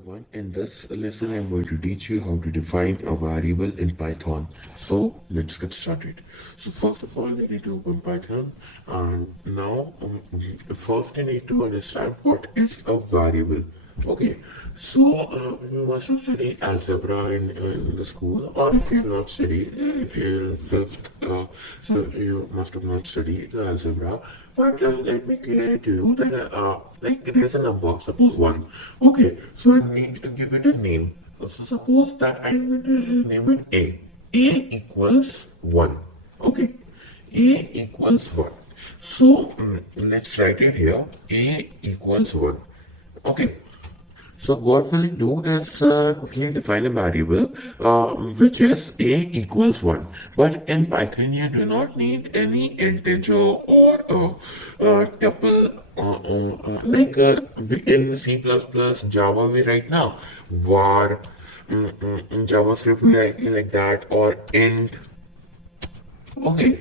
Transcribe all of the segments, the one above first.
everyone. In this lesson, I'm going to teach you how to define a variable in Python. So let's get started. So first of all, we need to open Python, and now first you need to understand what is a variable. Okay, so you must have studied algebra in the school, or if you not studied, if you're in fifth, so you must have not studied the algebra. But let me clear it to you that like there's a number, suppose one. Okay, so I need to give it a name. So suppose that I'm going to name it A. A equals one. Okay, A equals one. So let's write it here. A equals one. Okay. So what we'll do is quickly define a variable which is a equals 1. But in Python you do not need any integer or tuple like in C++, Java we write now var, JavaScript we write like that, or int. Okay.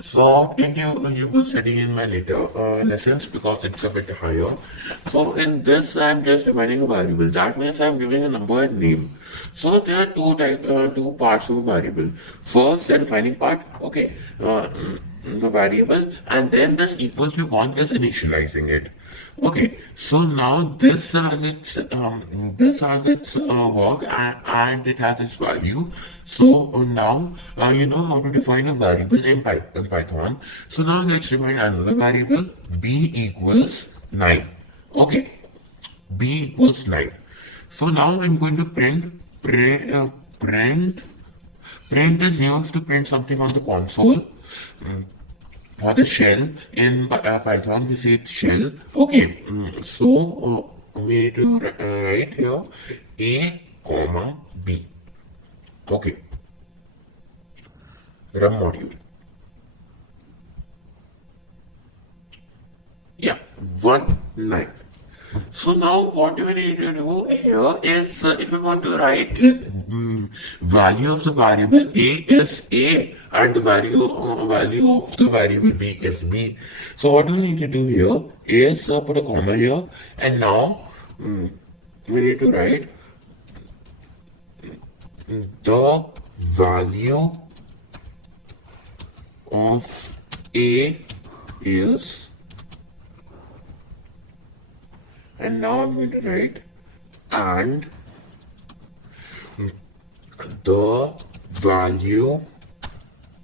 So, and you will study in my later lessons because it's a bit higher. So, in this, I'm just defining a variable. That means I'm giving a number and name. So, there are two parts of a variable. First, the defining part, okay, the variable, and then this equal to 1 is initializing it. Okay, so now this has its work, and it has its value. So now you know how to define a variable in Python. So now let's define another variable. B equals 9. Okay, B equals 9. So now I'm going to print is used to print something on the console. Or the shell in Python, we say it's shell. Okay, so we need to write here A comma B. Okay, run module. Yeah, 1 9. So now what do we need to do here is if we want to write value of the variable a is a and the value of the variable b is b. So what do we need to do here is put a comma here, and now we need to write the value of a is, and now I'm going to write and the value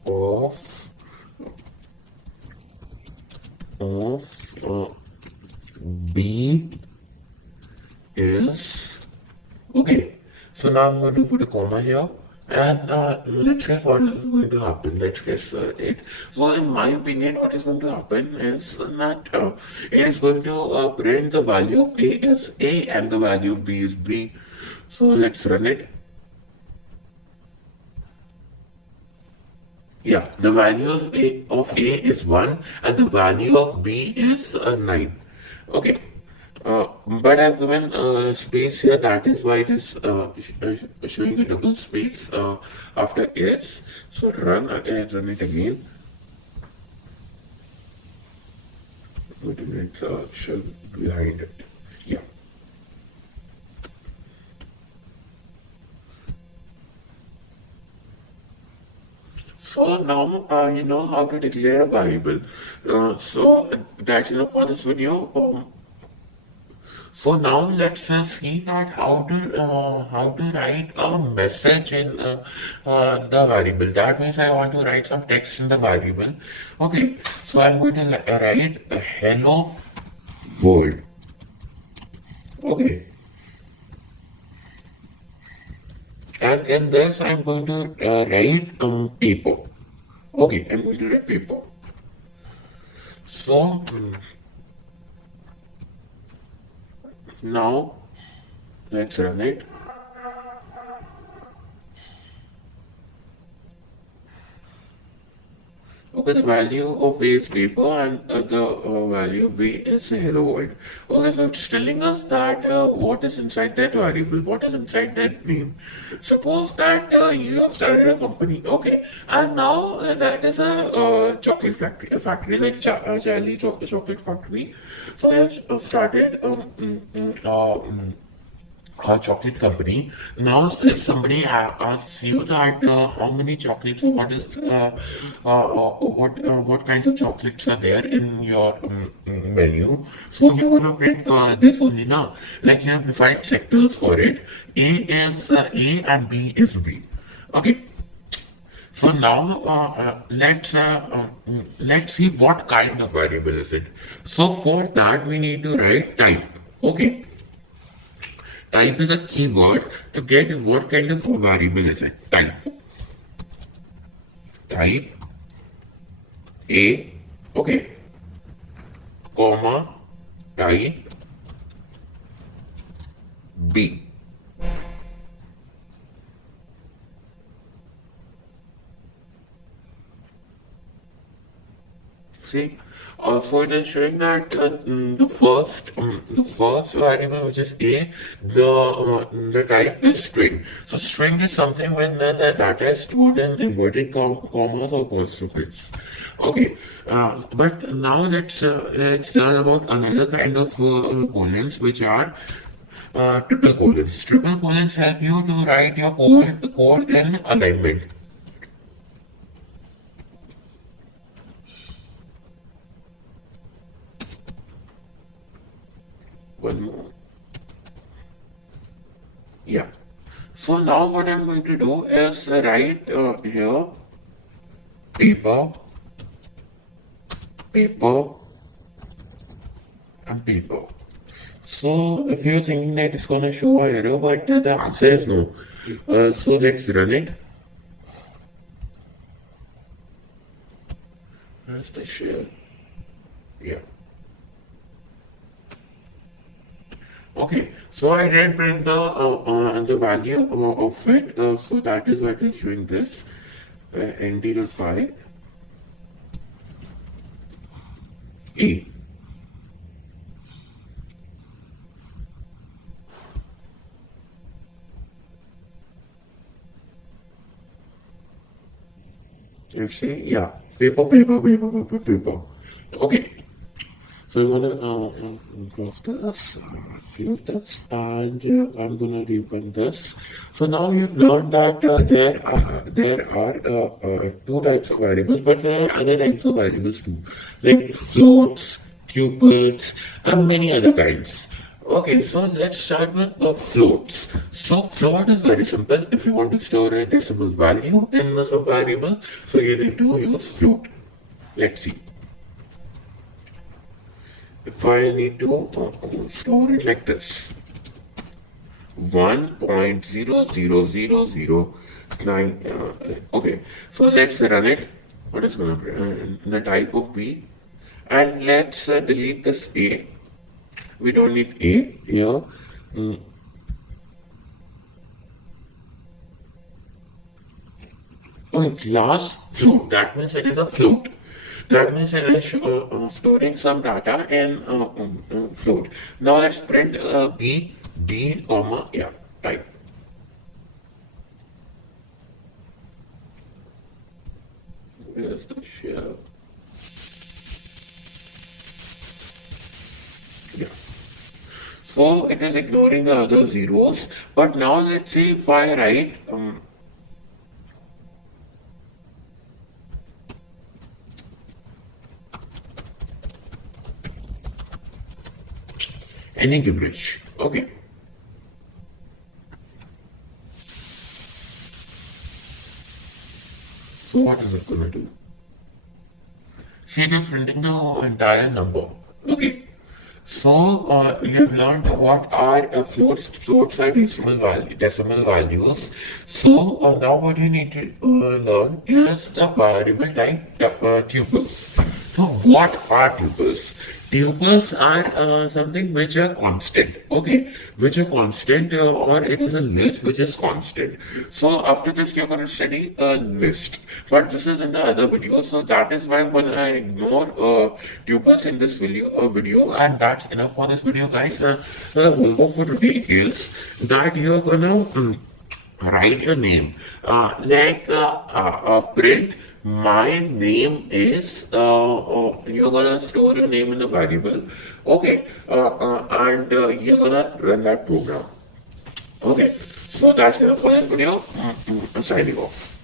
of b is okay. So now I'm going to put a comma here, and let's guess what is going to happen. Let's guess it. So in my opinion, what is going to happen is that it is going to print the value of a is a and the value of b is b. So let's run it. Yeah, the value of a is 1 and the value of b is 9. Okay. But I've given space here, that is why it is showing a double space after s. So run it again. Wait a minute, shell behind it. Yeah. So now you know how to declare a variable. So that's enough for this video. So now let's see that how to write a message in the variable. That means I want to write some text in the variable. Okay, so I'm going to write hello world. Okay, and in this I'm going to write paper. Okay, I'm going to write paper. So now let's run it. Okay, the value of A is paper and the value of B is hello world. Okay, so it's telling us that what is inside that variable, what is inside that name. Suppose that you have started a company, okay, and now that is a chocolate factory like Charlie Chocolate Factory. So you have started chocolate company. Now, if somebody asks you that how many chocolates or what is what kinds of chocolates are there in your menu, so you wanna print this only now. Like you have defined sectors for it. A is A and B is B. Okay. So now let's see what kind of variable is it. So for that we need to write type. Okay. Type is a keyword to get what kind of variable is it. Type. Type A. Okay. Comma. Type B. See, so it is showing that the first variable which is a, the type is string. So string is something when the data is stored in inverted commas or apostrophes. Okay, but now let's learn about another kind of colons which are triple colons. Triple colons help you to write your code in alignment. One more. Yeah. So now what I'm going to do is write here paper, paper, and paper. So if you're thinking that it's gonna show an error, but the answer is no. So let's run it. Where's the shell? Yeah. Okay, so I didn't print the value of it, so that is what is showing this nd.py a. You see, yeah, paper, paper, paper, paper, paper. Okay. So I'm gonna cross this, use this, and I'm gonna reprint this. So now you've learned that there are two types of variables, but there are other types of variables too, like floats, tuples, and many other kinds. Okay, so let's start with floats. So float is very simple. If you want to store a decimal value in the variable, so you need to use float. Let's see. If I need to store it like this, 1.00009. Okay, so let's run it. What is going to be the type of B? And let's delete this A. We don't need A here. Okay, class float. That means it is a float. That means it is storing some data in float. Now let's print b, comma, yeah, type. Where's the shell? Yeah. So it is ignoring the other zeros. But now let's see if I write any gibberish. Okay. So what is it going to do? See, it is printing the entire number. Okay. So we have learned what are floats. Floats are decimal values. So now what we need to learn is the variable type tuples. So what are tuples? Tuples are something which are constant, okay, which are constant or it is a list which is constant. So after this you're going to study a list, but this is in the other video, so that is why I'm going to ignore tuples in this video, and that's enough for this video, guys. The homework for today is that you're going to write your name, print my name is, you're gonna store your name in the variable, okay, and you're gonna run that program. Okay, so that's it for this video. I'm signing off.